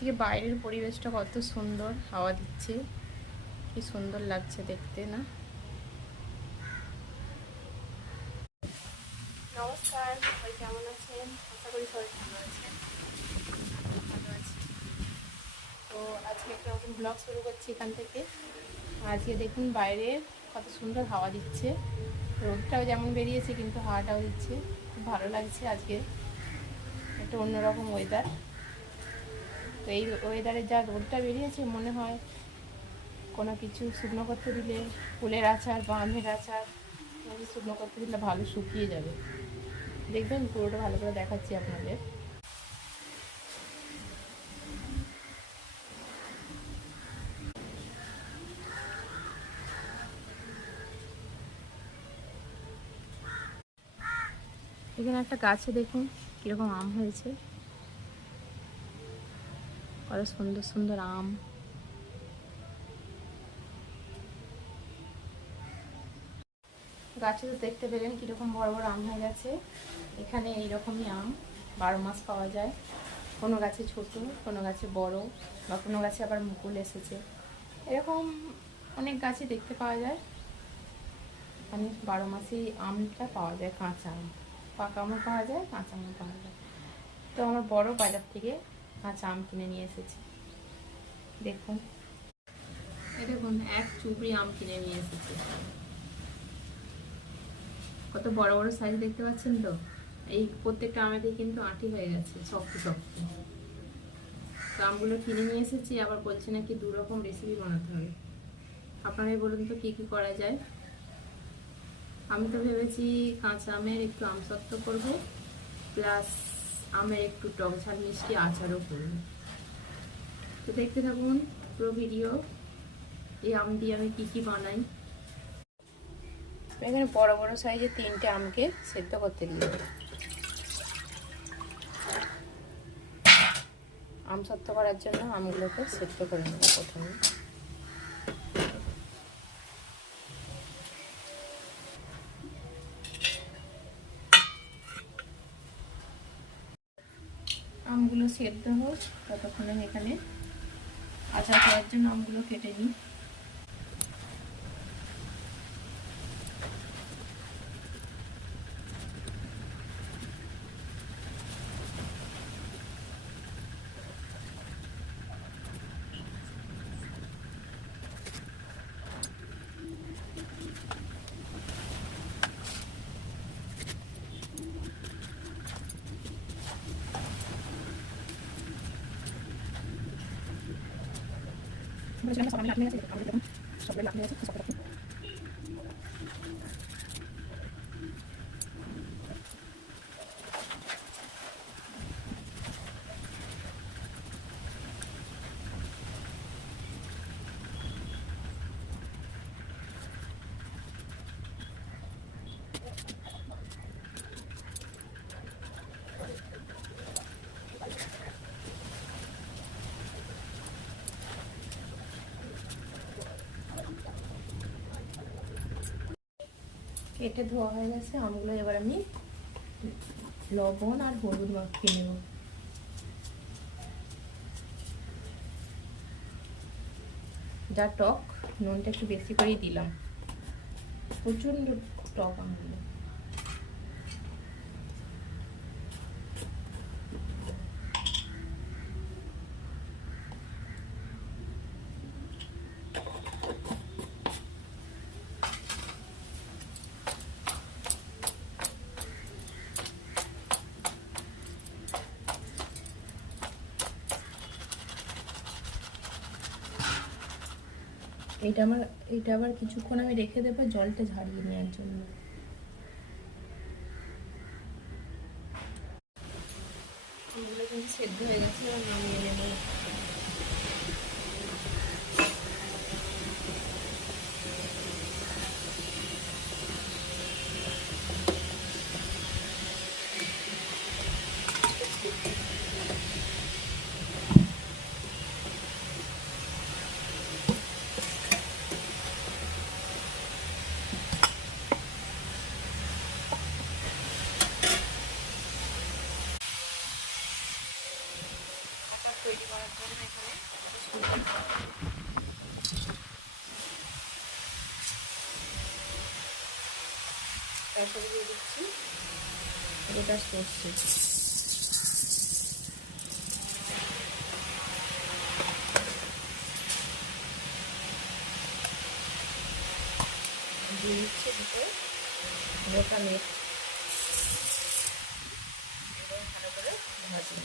আজকে বাইরের পরিবেশটা কত সুন্দর, হাওয়া দিচ্ছে, কি সুন্দর লাগছে দেখতে না। নমস্কার, সবাই কেমন আছেন? আশা করি সবাই ভালো আছেন। ভালো আছি। তো আজকে একটা নতুন ব্লগ শুরু করছি এখান থেকে। আজকে দেখুন বাইরে কত সুন্দর হাওয়া দিচ্ছে, রোদটাও যেমন বেরিয়েছে কিন্তু হাওয়াটাও দিচ্ছে, খুব ভালো লাগছে। আজকে একটা অন্যরকম ওয়েদার। তো এই ওয়েদারে যা রোদটা বেরিয়েছে মনে হয় কোনো কিছু শুকনো করতে দিলে, ফুলের আচার বা আমের আচার শুকনো করতে দিলে ভালো শুকিয়ে যাবে। দেখবেন পুরোটা ভালো করে দেখাচ্ছি আপনাদের। এখানে একটা গাছে দেখুন কীরকম আম হয়েছে, কত সুন্দর সুন্দর আম। গাছে তো দেখতে পেলেন কীরকম বড় বড় আম হয়ে গেছে। এখানে এইরকমই আম 12 মাস পাওয়া যায়। কোনো গাছে ছোট, কোনো গাছে বড়, বা কোনো গাছে আবার মুকুল এসেছে। এরকম অনেক গাছে দেখতে পাওয়া যায়। মানে 12 মাসেই আমটা পাওয়া যায়, কাঁচা আম। পাকা আমও পাওয়া যায়, কাঁচা আমও পাওয়া যায়। তো আমার বড় বাজার থেকে কাঁচা আম কিনে নিয়ে এসেছি। দেখুন, এই দেখুন এক চুবড়ি আম কিনে নিয়ে এসেছি। কত বড় বড় সাইজ দেখতে পাচ্ছেন তো। এই প্রত্যেকটা আমেতে কিন্তু আঁটি হয়ে গেছে, শক্ত শক্ত। তো আমগুলো কিনে নিয়ে এসেছি, আবার বলছে নাকি 2 রকম রেসিপি বানাতে হবে। আপনারাই বলুন তো কী কী করা যায়। আমি তো ভেবেছি কাঁচা আমের একটু আমসত্ত্ব করব, প্লাস আমের একটু টক ঝাল মিষ্টি আচারও করব। তো দেখতে থাকুন পুরো ভিডিও, এই আম দিয়ে আমি কী কী বানাই। এখানে বড় বড় সাইজের 3টে আমকে সেদ্ধ করতে দিই। আম সত্ত্ব করার জন্য আমগুলোকে সেদ্ধ করে নেব প্রথমে। আমগুলো সেদ্ধ হোক ততক্ষণে এখানে আচার করার জন্য আমগুলো কেটে নিই। কেটে ধোয়া হয়ে গেছে আমগুলো, এবার আমি লবণ আর হলুদ মাখিয়ে নেব। যা টক, নুনটা একটু বেশি করেই দিলাম, প্রচণ্ড টক আমগুলো। এটা আবার কিছুক্ষণ আমি রেখে দেবো জলটা ঝারিয়ে নেওয়ার জন্য। আমগুলো কিন্তু সেদ্ধ হয়ে গেছে, এবার নামিয়ে নেব। তারপরে দিয়ে দিচ্ছি গোটা সর্ষে, দিয়ে দিচ্ছি দুটো গোটা মেথি, এবং ভালো করে ভাজি।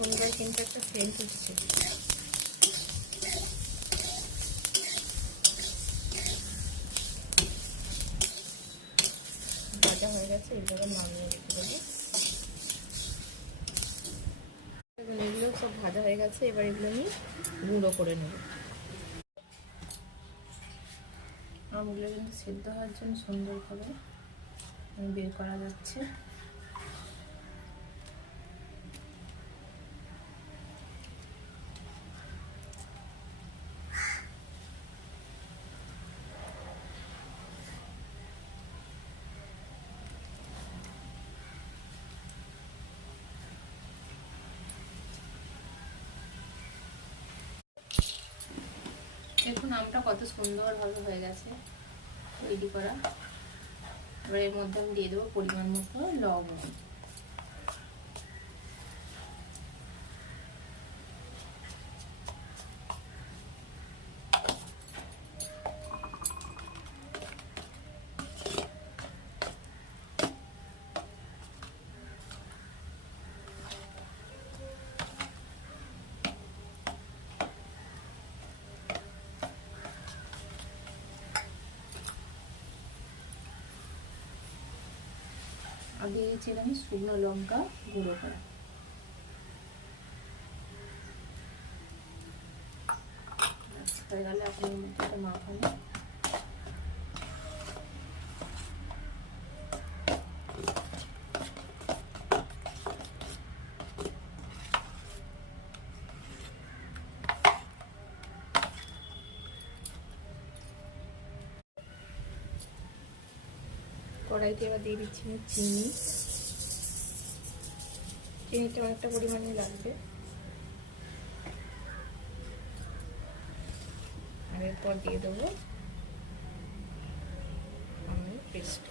সুন্দর কিন্তু একটা সেন্ট হচ্ছে। ভাজা হয়ে গেছে, এইভাবে নামিয়ে রেখে দেবো। এগুলো সব ভাজা হয়ে গেছে, এবার এগুলো আমি গুঁড়ো করে নেব। আমগুলো কিন্তু সেদ্ধ হওয়ার জন্য সুন্দর করে বের করা যাচ্ছে। দেখুন আমটা কত সুন্দরভাবে হয়ে গেছে তৈরি করা। এবার এর মধ্যে আমি দিয়ে দেবো পরিমাণ মতো লবণ। আর দিয়েছি আমি শুকনো লঙ্কা গুঁড়ো করা। হয়ে গেলে আপনি মধ্যে মাখানো। কড়াইতে এবার দিয়ে দিচ্ছি চিনি। চিনিটা অনেকটা পরিমাণে লাগবে। আর এরপর দিয়ে দেবো আমের পেস্ট।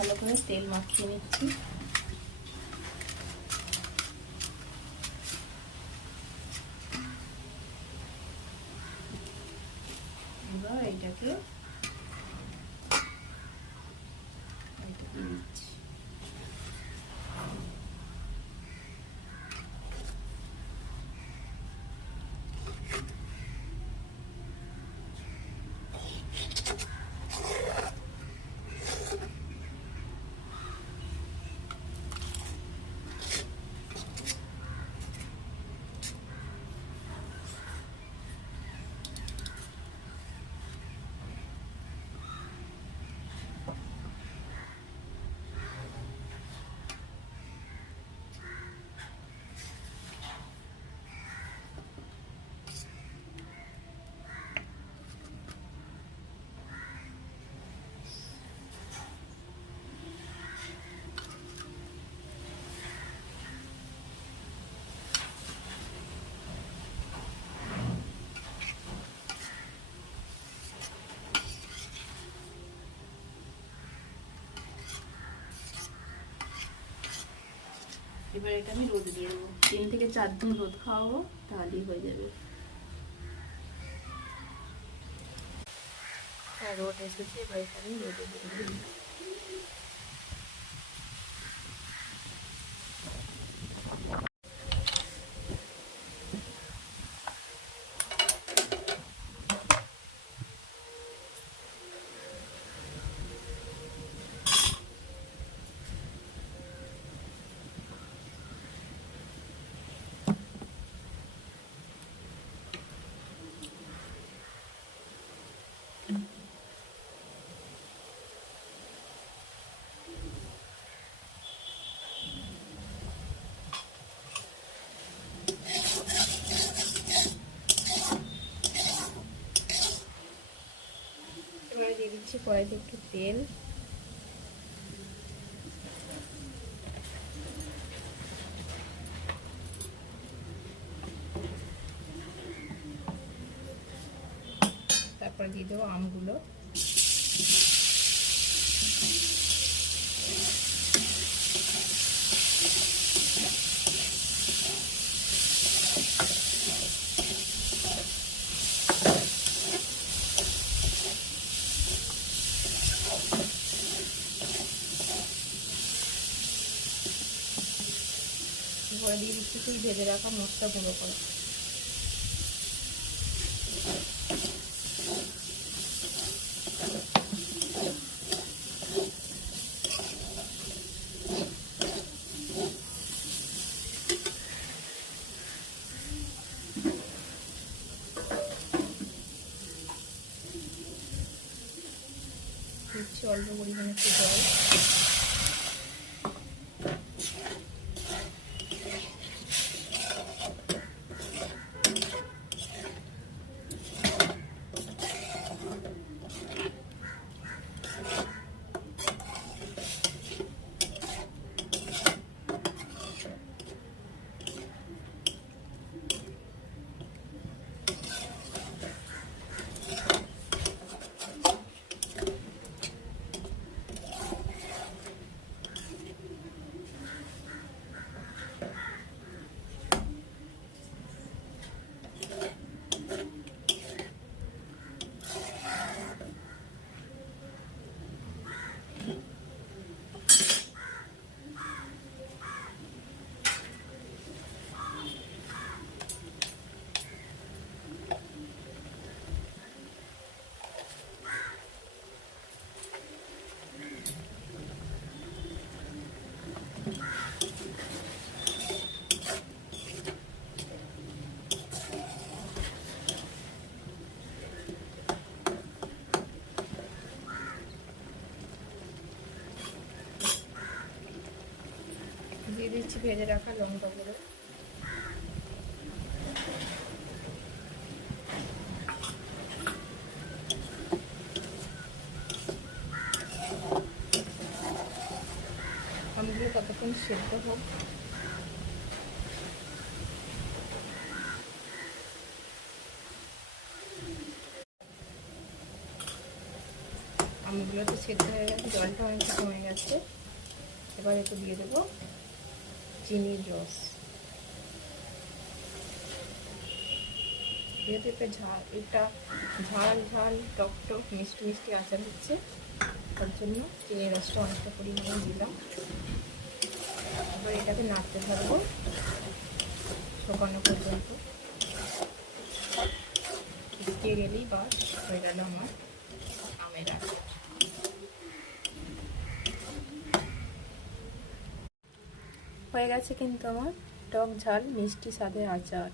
ভালো করে তেল মাখিয়ে নিচ্ছি। এবার এইটাকে দিচ্ছি। এবার এটা আমি রোদে দিয়ে দেবো, 3 থেকে 4 দিন রোদ খাওয়াবো, তাহলেই হয়ে যাবে। হ্যাঁ, রোদ এসেছে, এবার এটা আমি রোদে দিয়ে দেবো। এবারে দিয়ে দিচ্ছি কড়াইতে একটু তেল, তারপর দিয়ে দেবো আমগুলো, এবারে দিয়ে দিচ্ছি সেই ভেজে রাখা মশলা গুঁড়ো করে। দিচ্ছি অল্প পরিমাণে একটু জল, দিয়ে দিচ্ছি ভেজে রাখা লঙ্কা গুঁড়ো, আমগুলো কতক্ষণ সেদ্ধ হোক। আমগুলো তো সেদ্ধ হয়ে গেছে, জলটা অনেকটা কমে গেছে। এবার একটু দিয়ে দেবো চিনির রস। যেহেতু এটা ঝাল ঝাল টক টক মিষ্টি মিষ্টি আচার হচ্ছে, তার জন্য চিনির রসটা অনেকটা পরিমাণে দিলাম। এবার এটাকে নাড়তে থাকবো শুকানো পর্যন্ত। শুকিয়ে গেলেই বাস হয়ে গেল আমার আমের আচার। হয়ে গেছে কিন্তু আমার টক ঝাল মিষ্টি স্বাদের আচার।